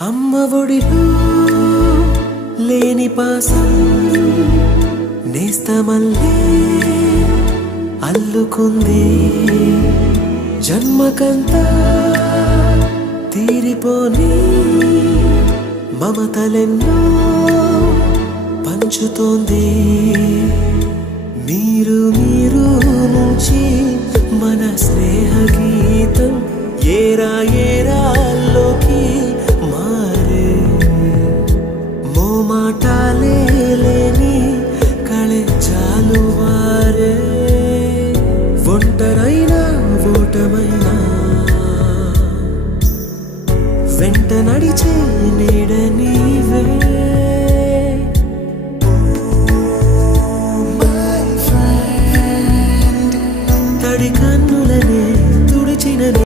అమ్మ ఒడిలో లేని పాసం నేస్తమల్లే అల్లుకుంది జన్మకంతా తీరిపోని మమతలెన్నో పంచుతోంది మీరు మీరు నుంచి మన స్నేహ గీతం ఏరా ఏరాల్లోకి మారే మోమాటాలే లేని కళెచాలు వారే ఒంటరైనా ఓటమైనా వెంట నడిచే నీడ నీవే తడి కన్నులనే